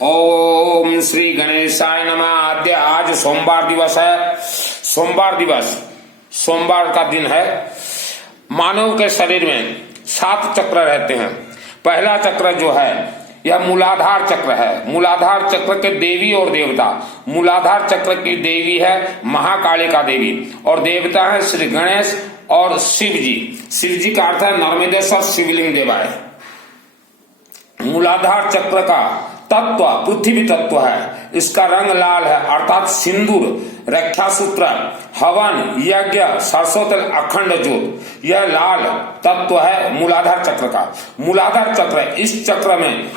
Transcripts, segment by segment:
ओम श्री गणेशाय नमः। आज सोमवार दिवस है। सोमवार दिवस, सोमवार का दिन है। मानव के शरीर में 7 चक्र रहते हैं। पहला चक्र जो है यह मूलाधार चक्र है। मूलाधार चक्र के देवी और देवता, मूलाधार चक्र की देवी है महाकालिका देवी और देवता है श्री गणेश और शिव जी। शिव जी का अर्थ है नर्मदेश्वर शिवलिंग देवाय। मूलाधार चक्र का तत्व पृथ्वी तत्व है। इसका रंग लाल है अर्थात सिंदूर, रक्षा सूत्र, हवन, यज्ञ, सरसों तेल, अखंड ज्योत, यह लाल तत्व है मूलाधार चक्र का। मूलाधार चक्र, इस चक्र में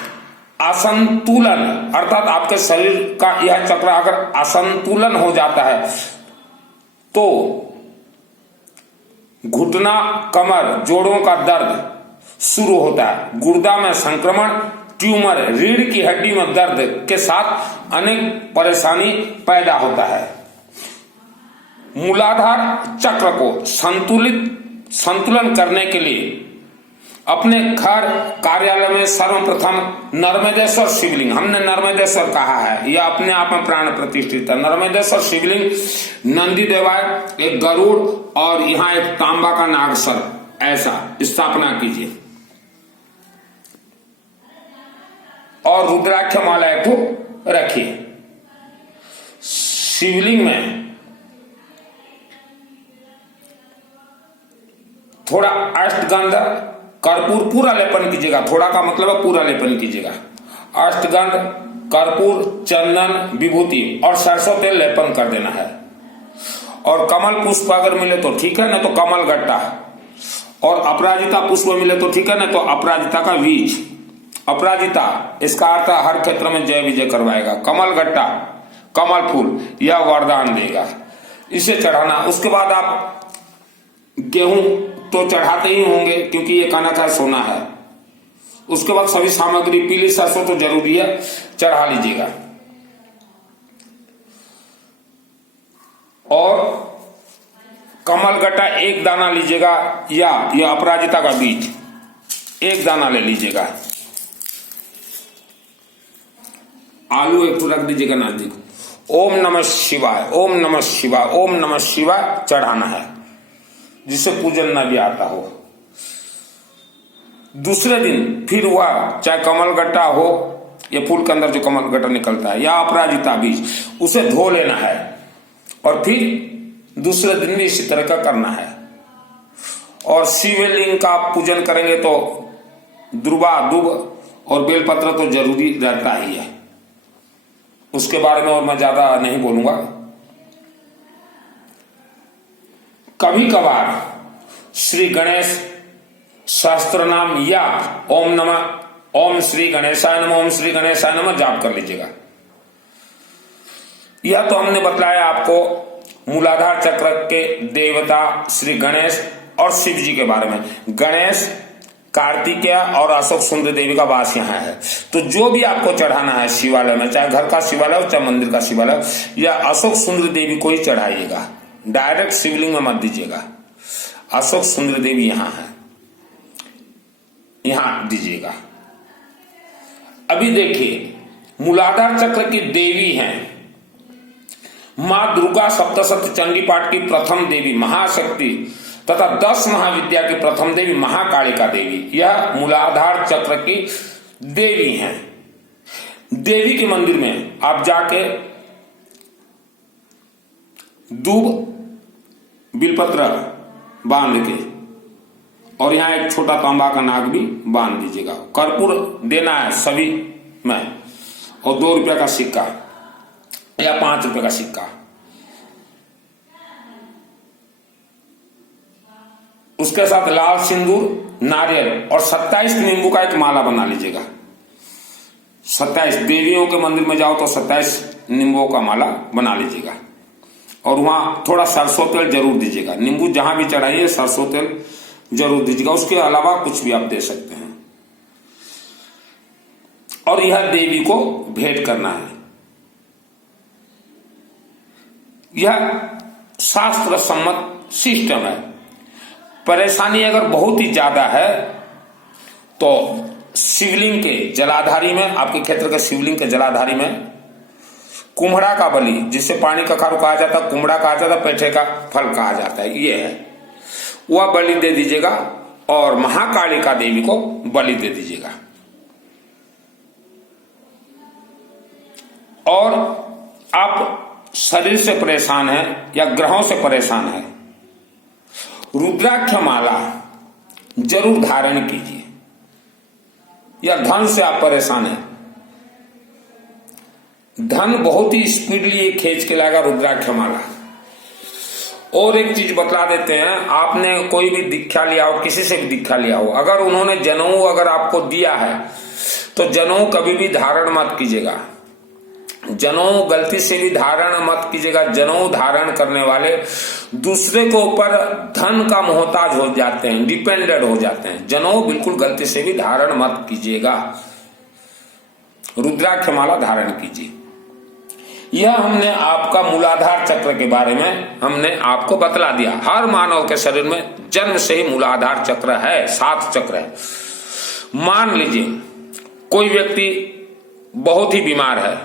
असंतुलन अर्थात आपके शरीर का यह चक्र अगर असंतुलन हो जाता है तो घुटना, कमर, जोड़ों का दर्द शुरू होता है। गुर्दा में संक्रमण, ट्यूमर, रीढ़ की हड्डी में दर्द के साथ अनेक परेशानी पैदा होता है। मूलाधार चक्र को संतुलन करने के लिए अपने घर, कार्यालय में सर्वप्रथम नर्मदेश्वर शिवलिंग, हमने नर्मदेश्वर कहा है, यह अपने आप में प्राण प्रतिष्ठित है। नर्मदेश्वर शिवलिंग, नंदी देवाय, एक गरुड़ और यहाँ एक तांबा का नागसर, ऐसा स्थापना कीजिए और रुद्राक्ष माला को रखिए। शिवलिंग में थोड़ा अष्टगंध, कर्पूर पूरा लेपन कीजिएगा। थोड़ा का मतलब है पूरा लेपन कीजिएगा। अष्टगंध, कर्पूर, चंदन, विभूति और सरसों तेल लेपन कर देना है। और कमल पुष्प अगर मिले तो ठीक है, ना तो कमल गट्टा, और अपराजिता पुष्प मिले तो ठीक है, ना तो अपराजिता का बीज। अपराजिता इसका अर्थ हर क्षेत्र में जय विजय करवाएगा। कमल गट्टा, कमल फूल, यह वरदान देगा। इसे चढ़ाना। उसके बाद आप गेहूं तो चढ़ाते ही होंगे क्योंकि ये कनक है, सोना है। उसके बाद सभी सामग्री, पीली सरसों तो जरूरी है, चढ़ा लीजिएगा। और कमल गट्टा 1 दाना लीजिएगा या यह अपराजिता का बीज 1 दाना ले लीजिएगा। आलू एक तो रख दीजिएगा नजदीक। ओम नमः शिवाय, ओम नमः शिवाय, ओम नमः शिवाय चढ़ाना है, जिससे पूजन न भी आता हो। दूसरे दिन फिर हुआ, चाहे कमल गट्टा हो, ये फूल के अंदर जो कमल गट्टा निकलता है, या अपराजिता बीज, उसे धो लेना है और फिर दूसरे दिन भी इसी तरह का करना है। और शिवलिंग का पूजन करेंगे तो दुर्वा, दूब और बेलपत्र तो जरूरी रहता ही है। उसके बारे में और मैं ज्यादा नहीं बोलूंगा। कभी कभार श्री गणेश सहस्त्र नाम या ओम नमः, ओम श्री गणेशाय नमः, ओम श्री गणेशाय नमः जाप कर लीजिएगा। यह तो हमने बताया आपको मूलाधार चक्र के देवता श्री गणेश और शिव जी के बारे में। गणेश, कार्तिकेय और अशोक सुंदर देवी का वास यहाँ है। तो जो भी आपको चढ़ाना है शिवालय में, चाहे घर का शिवालय हो चाहे मंदिर का शिवालय, या अशोक सुंदर देवी को ही चढ़ाइएगा। डायरेक्ट शिवलिंग में मत दीजिएगा। अशोक सुंदर देवी यहाँ है, यहां दीजिएगा। अभी देखिए, मूलाधार चक्र की देवी हैं मां दुर्गा, सप्तशती चंडी पाठ की प्रथम देवी महाशक्ति तथा 10 महाविद्या की प्रथम देवी महाकालिका देवी, यह मूलाधार चक्र की देवी हैं। देवी के मंदिर में आप जाके दूब, बिलपत्र बांध के और यहां एक छोटा तांबा का नाग भी बांध दीजिएगा। कर्पूर देना है सभी में, और 2 रुपये का सिक्का या 5 रुपये का सिक्का। उसके साथ लाल सिंदूर, नारियल और 27 नींबू का एक माला बना लीजिएगा। 27 देवियों के मंदिर में जाओ तो 27 नींबुओं का माला बना लीजिएगा। और वहां थोड़ा सरसों तेल जरूर दीजिएगा। नींबू जहां भी चढ़ाइए सरसों तेल जरूर दीजिएगा। उसके अलावा कुछ भी आप दे सकते हैं। और यह देवी को भेंट करना है। यह शास्त्र सम्मत सिस्टम है। परेशानी अगर बहुत ही ज्यादा है तो शिवलिंग के जलाधारी में, आपके क्षेत्र के शिवलिंग के जलाधारी में कुम्हड़ा का बलि, जिसे पानी का खारू कहा जाता है, कुम्हड़ा कहा जाता है, पेठे का फल कहा जाता है, ये है, वह बलि दे दीजिएगा और महाकालिका देवी को बलि दे दीजिएगा। और आप शरीर से परेशान हैं या ग्रहों से परेशान हैं, रुद्राक्ष माला जरूर धारण कीजिए। या धन से आप परेशान हैं, धन बहुत ही स्पीडली खींच के लाएगा रुद्राक्ष माला। और एक चीज बतला देते हैं, आपने कोई भी दीक्षा लिया हो, किसी से भी दीक्षा लिया हो, अगर उन्होंने जनेऊ अगर आपको दिया है तो जनेऊ कभी भी धारण मत कीजिएगा, जनेऊ गलती से भी धारण मत कीजिएगा। जनेऊ धारण करने वाले दूसरे के ऊपर धन का मोहताज हो जाते हैं, डिपेंडेंट हो जाते हैं। जनेऊ बिल्कुल गलती से भी धारण मत कीजिएगा, रुद्राक्ष माला धारण कीजिए। यह हमने आपका मूलाधार चक्र के बारे में हमने आपको बतला दिया। हर मानव के शरीर में जन्म से ही मूलाधार चक्र है, 7 चक्र है। मान लीजिए कोई व्यक्ति बहुत ही बीमार है,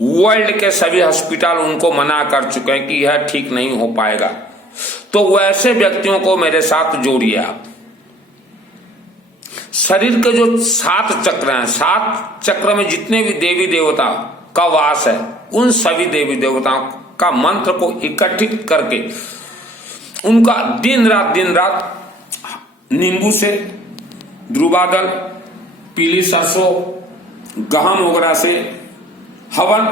वर्ल्ड के सभी हॉस्पिटल उनको मना कर चुके हैं कि यह ठीक नहीं हो पाएगा, तो वैसे व्यक्तियों को मेरे साथ जोड़िए आप। शरीर के जो 7 चक्र हैं, 7 चक्र में जितने भी देवी देवता का वास है, उन सभी देवी देवताओं का मंत्र को इकट्ठित करके उनका दिन रात नींबू से, ध्रुवादल, पीली सरसों, गहम वगैरह से हवन,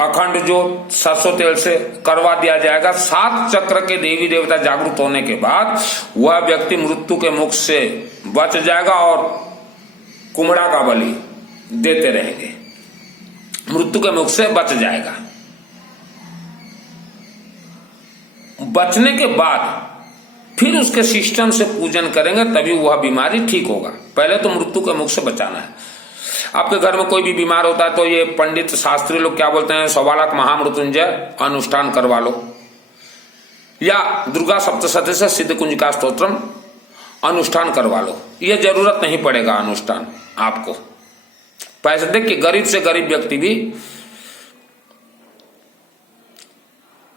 अखंड ज्योत, सरसों तेल से करवा दिया जाएगा। 7 चक्र के देवी देवता जागृत होने के बाद वह व्यक्ति मृत्यु के मुख से बच जाएगा और कुम्हड़ा का बलि देते रहेंगे, मृत्यु के मुख से बच जाएगा। बचने के बाद फिर उसके सिस्टम से पूजन करेंगे, तभी वह बीमारी ठीक होगा। पहले तो मृत्यु के मुख से बचाना है। आपके घर में कोई भी बीमार होता है तो ये पंडित शास्त्री लोग क्या बोलते हैं, 125 महामृत्युंजय अनुष्ठान करवा लो, या दुर्गा सप्तशती से सिद्ध कुंजिका स्तोत्रम अनुष्ठान करवा लो। यह जरूरत नहीं पड़ेगा अनुष्ठान आपको। पैसे देख के गरीब से गरीब व्यक्ति भी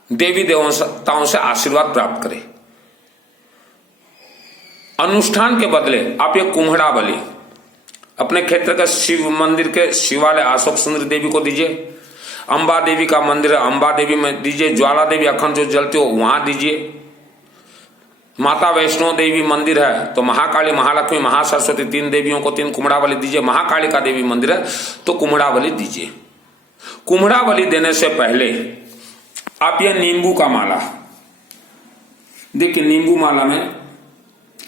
देवी देवताओं से आशीर्वाद प्राप्त करे। अनुष्ठान के बदले आप ये कुम्हड़ा बलि अपने क्षेत्र के शिव मंदिर के शिवालय अशोक सुंदरी देवी को दीजिए, अंबा देवी का मंदिर है अंबा देवी में दीजिए, ज्वाला देवी अखंड जो जलते हो वहां दीजिए, माता वैष्णो देवी मंदिर है तो महाकाली, महालक्ष्मी, महासरस्वती 3 देवियों को 3 कुम्हड़ा बलि दीजिए। महाकालिका देवी मंदिर है तो कुम्हड़ा बलि दीजिए। कुम्हड़ा बलि देने से पहले आप ये नींबू का माला देखिए, नींबू माला में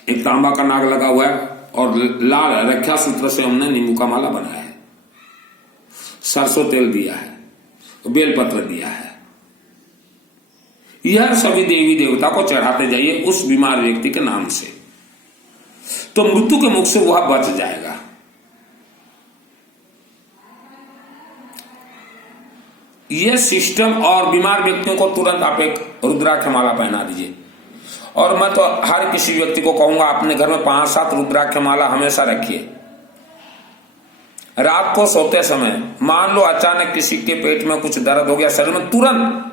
एक तांबा का नाग लगा हुआ है और लाल रक्षा सूत्र से हमने नींबू का माला बनाया है, सरसों तेल दिया है, बेलपत्र दिया है। यह सभी देवी देवता को चढ़ाते जाइए उस बीमार व्यक्ति के नाम से, तो मृत्यु के मुख से वह बच जाएगा। यह सिस्टम, और बीमार व्यक्तियों को तुरंत आप एक रुद्राक्ष माला पहना दीजिए। और मैं तो हर किसी व्यक्ति को कहूंगा अपने घर में 5-7 रुद्राक्ष माला हमेशा रखिए। रात को सोते समय मान लो अचानक किसी के पेट में कुछ दर्द हो गया शरीर में, तुरंत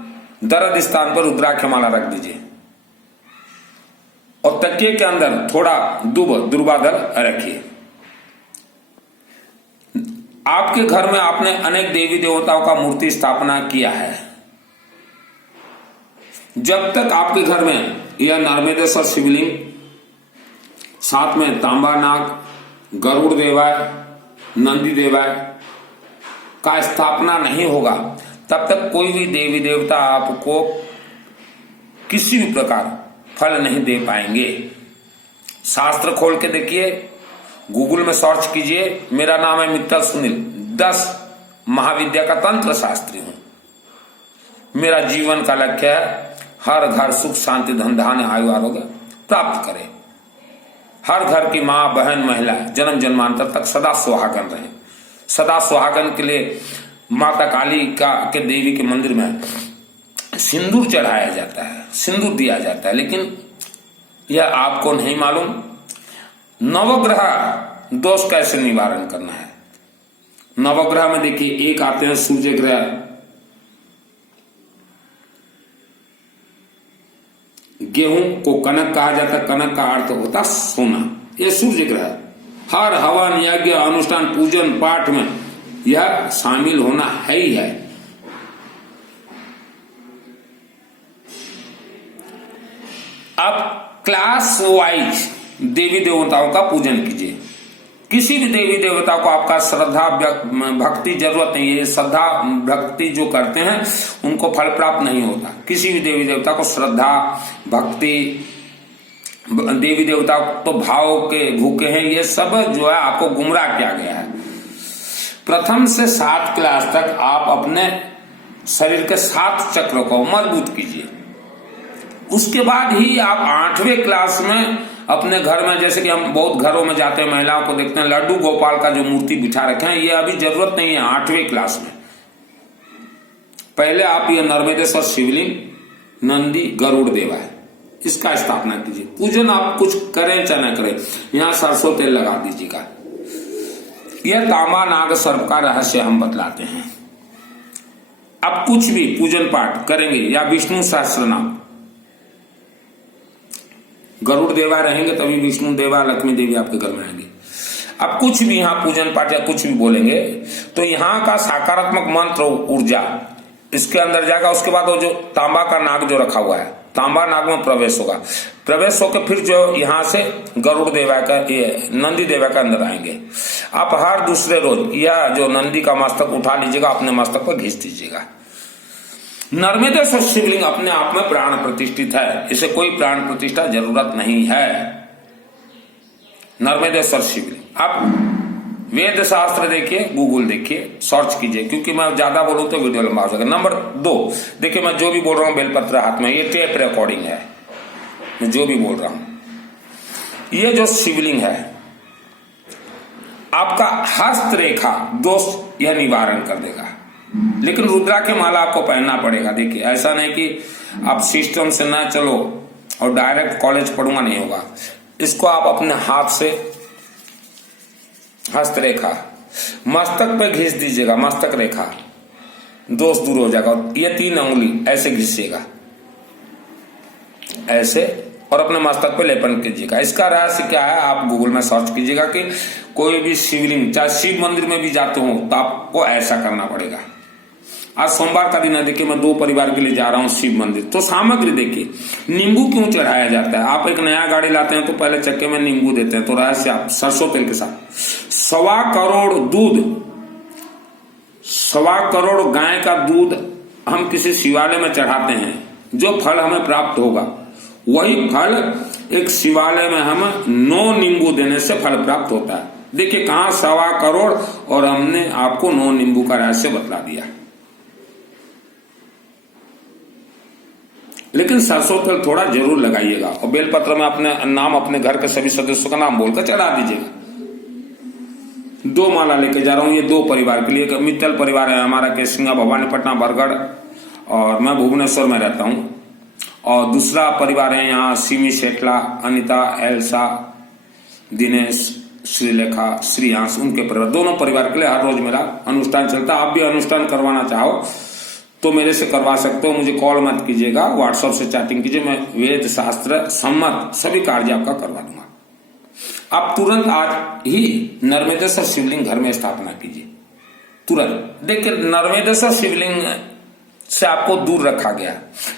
दर्द स्थान पर रुद्राक्ष माला रख दीजिए और तकिए के अंदर थोड़ा दुर्वादल रखिए। आपके घर में आपने अनेक देवी देवताओं का मूर्ति स्थापना किया है, जब तक आपके घर में यह नर्मदेश्वर शिवलिंग, साथ में तांबा नाग, गरुड़ देवाय, नंदी देवाय का स्थापना नहीं होगा, तब तक कोई भी देवी देवता आपको किसी भी प्रकार फल नहीं दे पाएंगे। शास्त्र खोल के देखिए, गूगल में सर्च कीजिए, मेरा नाम है मित्तल सुनील, 10 महाविद्या का तंत्र शास्त्री हूं। मेरा जीवन का लक्ष्य है हर घर सुख शांति धन धान्य आयु आरोग्य प्राप्त करे, हर घर की माँ बहन महिला जन्म जन्मांतर तक सदा सुहागन रहे। सदा सुहागन के लिए माता काली के देवी के मंदिर में सिंदूर चढ़ाया जाता है, सिंदूर दिया जाता है, लेकिन यह आपको नहीं मालूम। नवग्रह दोष कैसे निवारण करना है। नवग्रह में देखिए एक आते हैं सूर्य ग्रह, गेहूं को कनक कहा जाता है, कनक का अर्थ होता सोना, ये सूर्य ग्रह। हर हवन यज्ञ अनुष्ठान पूजन पाठ में यह शामिल होना है ही है। अब क्लास वाइज देवी देवताओं का पूजन कीजिए। किसी भी देवी देवता को आपका श्रद्धा भक्ति जरूरत नहीं है। श्रद्धा भक्ति जो करते हैं उनको फल प्राप्त नहीं होता। किसी भी देवी देवता को श्रद्धा भक्ति, देवी देवता तो भाव के भूखे हैं, ये सब जो है आपको गुमराह किया गया है। प्रथम से 7 क्लास तक आप अपने शरीर के 7 चक्र को मजबूत कीजिए। उसके बाद ही आप 8वें क्लास में अपने घर में, जैसे कि हम बहुत घरों में जाते हैं, महिलाओं को देखते हैं लड्डू गोपाल का जो मूर्ति बिठा रखे हैं, ये अभी जरूरत नहीं है 8वें क्लास में। पहले आप ये नर्मदेश्वर शिवलिंग, नंदी, गरुड़ देवा है, इसका स्थापना कीजिए। पूजन आप कुछ करें चाहे न करें, यहाँ सरसों तेल लगा दीजिएगा। यह तांबा नाग सर्प का रहस्य हम बतलाते हैं। अब कुछ भी पूजन पाठ करेंगे या विष्णु सहस्त्र नाम, गरुड़ देवा रहेंगे तभी विष्णु देवा लक्ष्मी देवी आपके घर में आएंगे। अब कुछ भी यहाँ पूजन पाठ या कुछ भी बोलेंगे तो यहाँ का सकारात्मक मंत्र ऊर्जा इसके अंदर जाएगा। उसके बाद वो जो तांबा का नाग जो रखा हुआ है, तांबा नाग में प्रवेश होगा। प्रवेश होकर फिर जो यहाँ से गरुड़ देवा का, ये नंदी देवा का अंदर आएंगे। आप हर दूसरे रोज यह जो नंदी का मस्तक उठा लीजिएगा, अपने मस्तक पर घिस दीजिएगा। नर्मदेश्वर शिवलिंग अपने आप में प्राण प्रतिष्ठित है, इसे कोई प्राण प्रतिष्ठा जरूरत नहीं है। नर्मदेश्वर शिवलिंग आप वेद शास्त्र देखिए, गूगल देखिए, सर्च कीजिए, क्योंकि मैं ज्यादा बोलूं तो वीडियो लंबा हो जाएगा। नंबर 2 देखिए, मैं जो भी बोल रहा हूं बेलपत्र हाथ में, ये टेप रिकॉर्डिंग है, मैं जो भी बोल रहा हूं। ये जो शिवलिंग है आपका हस्तरेखा दोष यह निवारण कर देगा। लेकिन रुद्राक्ष माला आपको पहनना पड़ेगा। देखिए, ऐसा नहीं कि आप सिस्टम से ना चलो और डायरेक्ट कॉलेज पढ़ूंगा, नहीं होगा। इसको आप अपने हाथ से हस्तरेखा मस्तक पे घिस दीजिएगा, मस्तक रेखा, दोष दूर हो जाएगा। ये 3 उंगली ऐसे घिसिएगा, ऐसे, और अपने मस्तक पे लेपन कीजिएगा। इसका रहस्य क्या है, आप गूगल में सर्च कीजिएगा कि कोई भी शिवलिंग, चाहे शिव मंदिर में भी जाते हो तो आपको ऐसा करना पड़ेगा। आज सोमवार का दिन है, देखिए मैं 2 परिवार के लिए जा रहा हूँ शिव मंदिर, तो सामग्री देखिए, नींबू क्यों चढ़ाया जाता है। आप एक नया गाड़ी लाते हैं तो पहले चक्के में नींबू देते हैं, तो रहस्य आप सरसों तेल के साथ 1.25 करोड़ दूध, 1.25 करोड़ गाय का दूध हम किसी शिवालय में चढ़ाते हैं, जो फल हमें प्राप्त होगा वही फल एक शिवालय में हम 9 नींबू देने से फल प्राप्त होता है। देखिए कहां 1.25 करोड़, और हमने आपको 9 नींबू का रहस्य बतला दिया। लेकिन सरसों तेल थोड़ा जरूर लगाइएगा, और बेलपत्र में अपने नाम, अपने घर के सभी सदस्यों का नाम बोलकर चढ़ा दीजिएगा। 2 माला लेके जा रहा हूं, ये 2 परिवार के लिए। एक मित्तल परिवार है हमारा, केसिंगा, भवानीपटना, बरगढ़, और मैं भुवनेश्वर में रहता हूं। और दूसरा परिवार है यहाँ सिमी शेटला, अनिता, एल्सा, दिनेश, श्रीलेखा, श्रीयांश, उनके परिवार। दोनों परिवार के लिए हर रोज मेरा अनुष्ठान चलता है। आप भी अनुष्ठान करवाना चाहो तो मेरे से करवा सकते हो, मुझे कॉल मत कीजिएगा, व्हाट्सएप से चैटिंग कीजिए, मैं वेद शास्त्र सम्मत सभी कार्य आपका करवा दूंगा। आप तुरंत आज ही नर्मदेश्वर शिवलिंग घर में स्थापना कीजिए, तुरंत। देखिए नर्मदेश्वर शिवलिंग से आपको दूर रखा गया,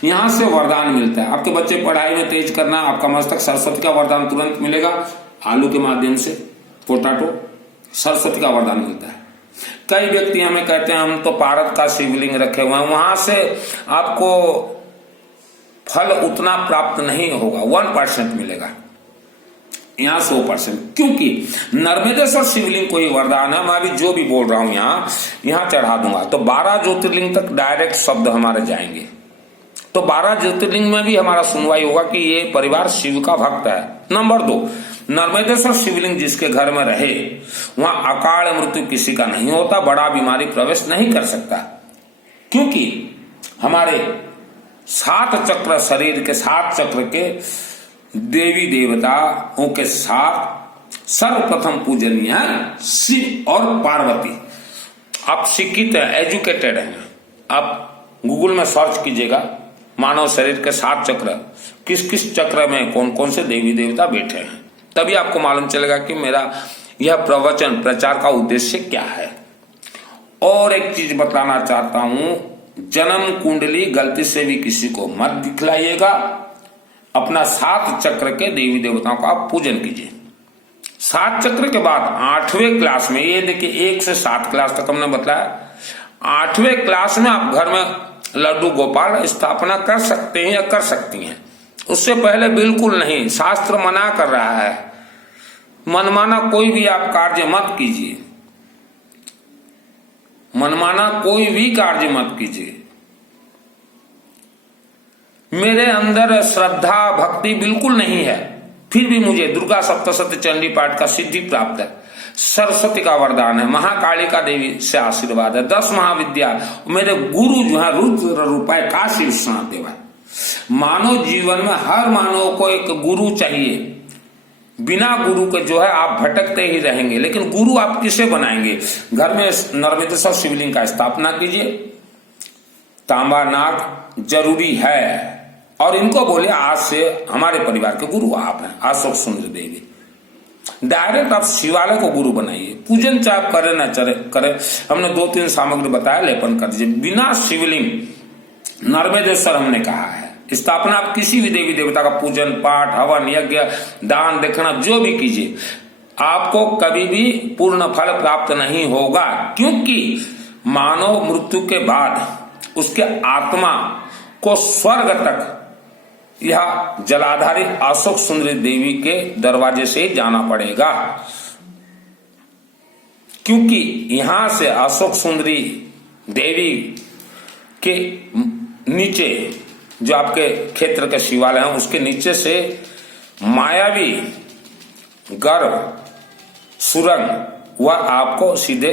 यहां से वरदान मिलता है। आपके बच्चे पढ़ाई में तेज करना, आपका मस्तक सरस्वती का वरदान तुरंत मिलेगा। आलू के माध्यम से, पोटैटो, सरस्वती का वरदान मिलता है। कई व्यक्ति हमें कहते हैं हम तो पारद का शिवलिंग रखे हुए हैं, वहां से आपको फल उतना प्राप्त नहीं होगा, 1% मिलेगा, यहां 100%। क्योंकि नर्मदेश्वर शिवलिंग को ये वरदान है, मैं अभी जो भी बोल रहा हूं यहां चढ़ा दूंगा, तो 12 ज्योतिर्लिंग तक डायरेक्ट शब्द हमारे जाएंगे। तो 12 ज्योतिर्लिंग में भी हमारा सुनवाई होगा कि ये परिवार शिव का भक्त है। नंबर 2, नर्मदेश्वर शिवलिंग जिसके घर में रहे वहां अकाल मृत्यु किसी का नहीं होता, बड़ा बीमारी प्रवेश नहीं कर सकता। क्योंकि हमारे 7 चक्र, शरीर के 7 चक्र के देवी देवताओं के साथ सर्वप्रथम पूजनीय शिव और पार्वती। आप शिक्षित हैं, एजुकेटेड हैं, आप गूगल में सर्च कीजिएगा मानव शरीर के 7 चक्र, किस किस चक्र में कौन कौन से देवी देवता बैठे हैं, तभी आपको मालूम चलेगा कि मेरा यह प्रवचन प्रचार का उद्देश्य क्या है। और एक चीज बताना चाहता हूं, जन्म कुंडली गलती से भी किसी को मत दिखलाइएगा। अपना 7 चक्र के देवी देवताओं का आप पूजन कीजिए। 7 चक्र के बाद 8वें क्लास में, ये देखिए 1 से 7 क्लास तक हमने बताया, 8वें क्लास में आप घर में लड्डू गोपाल स्थापना कर सकते हैं या कर सकती हैं। उससे पहले बिल्कुल नहीं, शास्त्र मना कर रहा है। मनमाना कोई भी आप कार्य मत कीजिए, मनमाना कोई भी कार्य मत कीजिए। मेरे अंदर श्रद्धा भक्ति बिल्कुल नहीं है, फिर भी मुझे दुर्गा सप्तशती चंडी पाठ का सिद्धि प्राप्त है, सरस्वती का वरदान है, महाकाली का देवी से आशीर्वाद है, 10 महाविद्या, मेरे गुरु जो है रुद्र रूपाय काशी विश्वनाथ देव है। मानव जीवन में हर मानव को एक गुरु चाहिए। बिना गुरु के जो है आप भटकते ही रहेंगे। लेकिन गुरु आप किसे बनाएंगे? घर में नर्मदेश्वर शिवलिंग का स्थापना कीजिए। तांबा नाग जरूरी है, और इनको बोले आज से हमारे परिवार के गुरु आप हैं, अशोक सुंदर देवी। डायरेक्ट आप शिवालय को गुरु बनाइए। पूजन चाहे आप करें ना करें, हमने 2-3 सामग्री बताया, लेपन कर दीजिए। बिना शिवलिंग नर्मदेश्वर हमने कहा है, स्थापना आप किसी भी देवी देवता का पूजन पाठ हवन यज्ञ दान दक्षिणा जो भी कीजिए, आपको कभी भी पूर्ण फल प्राप्त नहीं होगा। क्योंकि मानव मृत्यु के बाद उसके आत्मा को स्वर्ग तक यह जलाधारी अशोक सुंदरी देवी के दरवाजे से जाना पड़ेगा। क्योंकि यहां से अशोक सुंदरी देवी के नीचे जो आपके क्षेत्र के शिवालय हैं उसके नीचे से मायावी गर्भ सुरंग वह आपको सीधे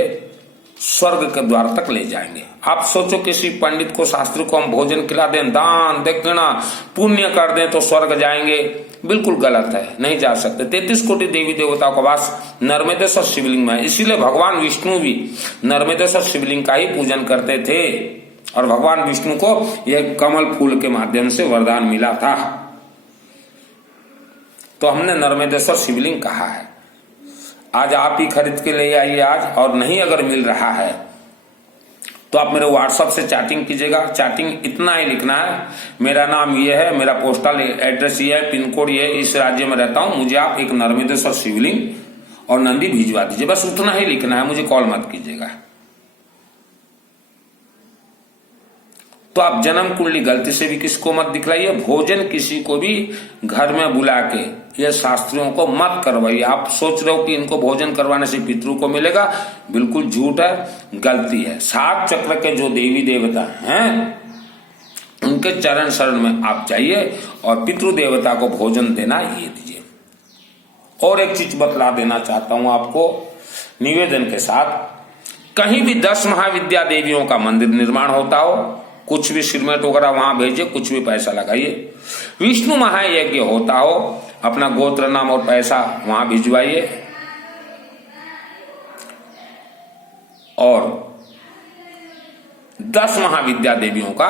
स्वर्ग के द्वार तक ले जाएंगे। आप सोचो किसी पंडित को शास्त्री को हम भोजन खिला दें, दान दक्षिणा पुण्य कर दें तो स्वर्ग जाएंगे, बिल्कुल गलत है, नहीं जा सकते। 33 कोटि देवी देवताओं का वास नर्मदेश्वर शिवलिंग में है। इसीलिए भगवान विष्णु भी नर्मदेश्वर शिवलिंग का ही पूजन करते थे, और भगवान विष्णु को यह कमल फूल के माध्यम से वरदान मिला था। तो हमने नर्मदेश्वर शिवलिंग कहा है। आज आप ही खरीद के ले आइए आज, और नहीं अगर मिल रहा है तो आप मेरे व्हाट्सएप से चैटिंग कीजिएगा। चैटिंग इतना ही लिखना है, मेरा नाम ये है, मेरा पोस्टल एड्रेस ये है, पिन कोड ये है, इस राज्य में रहता हूं, मुझे आप एक नर्मदेश्वर शिवलिंग और नंदी भिजवा दीजिए। बस उतना ही लिखना है, मुझे कॉल मत कीजिएगा। तो आप जन्म कुंडली गलती से भी किसको मत दिखलाइए। भोजन किसी को भी घर में बुला के ये शास्त्रियों को मत करवाइए। आप सोच रहे हो कि इनको भोजन करवाने से पितरों को मिलेगा, बिल्कुल झूठ है, गलती है। 7 चक्र के जो देवी देवता हैं उनके चरण शरण में आप जाइए और पितृ देवता को भोजन देना ये दीजिए। और एक चीज बतला देना चाहता हूं आपको निवेदन के साथ, कहीं भी 10 महाविद्या देवियों का मंदिर निर्माण होता हो, कुछ भी सिरमेट वगैरह वहां भेजिए, कुछ भी पैसा लगाइए। विष्णु महायज्ञ होता हो, अपना गोत्र नाम और पैसा वहां भिजवाइए। और 10 महाविद्या देवियों का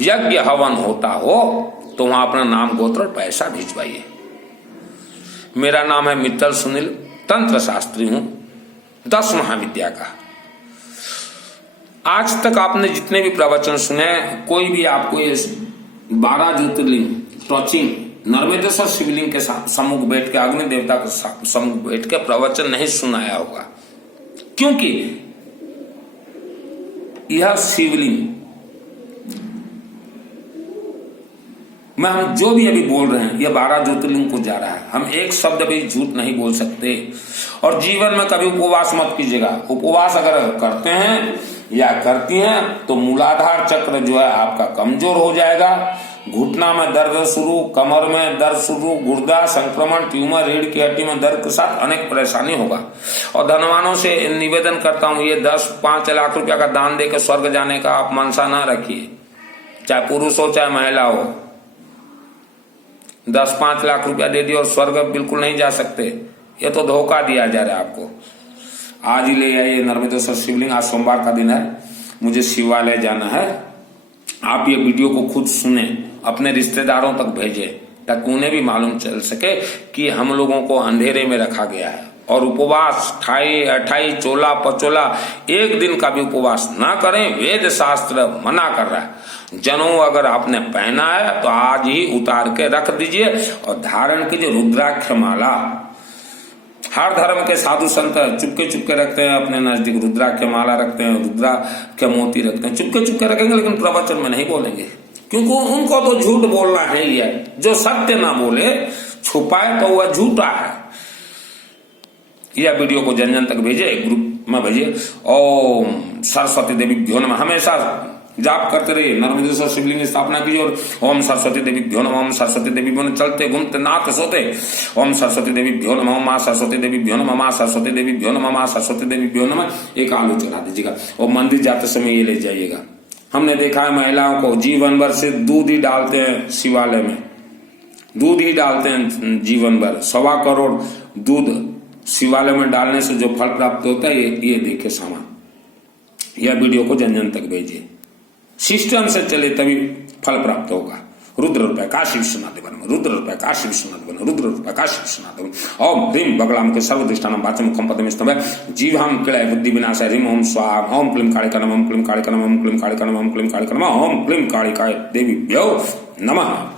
यज्ञ हवन होता हो तो वहां अपना नाम गोत्र और पैसा भिजवाइए। मेरा नाम है मित्तल सुनील, तंत्र शास्त्री हूं, 10 महाविद्या का। आज तक आपने जितने भी प्रवचन सुने, कोई भी आपको ये 12 ज्योतिर्लिंग टॉचिंग नर्मदेश्वर शिवलिंग के सम्मुख बैठ के, अग्नि देवता के सम्मुख बैठ के प्रवचन नहीं सुनाया होगा। क्योंकि यह शिवलिंग में हम जो भी अभी बोल रहे हैं, यह 12 ज्योतिर्लिंग को जा रहा है। हम एक शब्द भी झूठ नहीं बोल सकते। और जीवन में कभी उपवास मत कीजिएगा। उपवास अगर करते हैं या करती हैं तो मूलाधार चक्र जो है आपका कमजोर हो जाएगा। घुटना में दर्द शुरू, कमर में दर्द शुरू, गुर्दा संक्रमण, ट्यूमर, रीढ़ की हड्डी में दर्द के साथ अनेक परेशानी होगा। और धनवानों से निवेदन करता हूं, ये 10-5 लाख रुपया का दान देकर स्वर्ग जाने का आप मनसा ना रखिए, चाहे पुरुष हो चाहे महिला हो। 10-5 लाख रुपया दे दिए और स्वर्ग बिल्कुल नहीं जा सकते, ये तो धोखा दिया जा रहा है आपको। आज ही ले आइए नर्मदेश्वर शिवलिंग, आज सोमवार का दिन है, मुझे शिवालय जाना है। आप ये वीडियो को खुद सुने, अपने रिश्तेदारों तक भेजे, ताकि उन्हें भी मालूम चल सके कि हम लोगों को अंधेरे में रखा गया है। और उपवास 28 चोला पचोला एक दिन का भी उपवास ना करें, वेद शास्त्र मना कर रहा है। जनेऊ अगर आपने पहना है तो आज ही उतार के रख दीजिए और धारण कीजिए रुद्राक्ष माला। हर धर्म के साधु संत चुपके चुपके रखते हैं, अपने नजदीक रुद्राक्ष माला रखते हैं, रुद्राक्ष मोती रखते हैं, चुपके चुपके रखेंगे, लेकिन प्रवचन में नहीं बोलेंगे, क्योंकि उनको तो झूठ बोलना है ही है। जो सत्य ना बोले, छुपाए, तो वह झूठा है। यह वीडियो को जन जन तक भेजे, ग्रुप में भेजिए। ओम सरस्वती देवी भ्यो नमः हमेशा जाप करते रहिए, नर्मदेश्वर शिवलिंग की स्थापना कीजिए और ओम सरस्वती देवी भ्यो नमः, ओम सरस्वती देवी भ्यो नमः, चलते घूमते नाते सोते ओम सरस्वती देवी भ्यो नमः, माँ सरस्वती देवी भ्यो नमः, माँ सरस्वती देवी भ्यो नमः, माँ सरस्वती देवी भ्यो नमः। एक आलू चढ़ा दीजिएगा और मंदिर जाते समय ये ले जाइएगा। हमने देखा है महिलाओं को जीवन भर से दूध ही डालते हैं, शिवालय में दूध ही डालते हैं जीवन भर। 1.25 करोड़ दूध शिवालय में डालने से जो फल प्राप्त होता है, ये देखे सामान। यह वीडियो को जन जन तक भेजिए, सिस्टम से चले तभी फल प्राप्त होगा। रुद्र रूपये काशी विश्वनाथ बन, रुद्र रूपये काशी विश्वनाथ बन, रुद्र रूपये काशी विश्वनाथ बन। ओम ह्रीम बगलाम के सर्वधिष्ठानम वाचम खम पदम स्तंभ जीवाम किलय बुद्धि विनाश ह्रीम ओम स्वाहा ओम क्लीम कालिका नमः, ओम क्लीम कालिका नमः, ओम क्लीम कालिका नमः, ओम क्लीम कालिका नमः, ओम क्लीम कालिकाय देवी भ्यो नमः।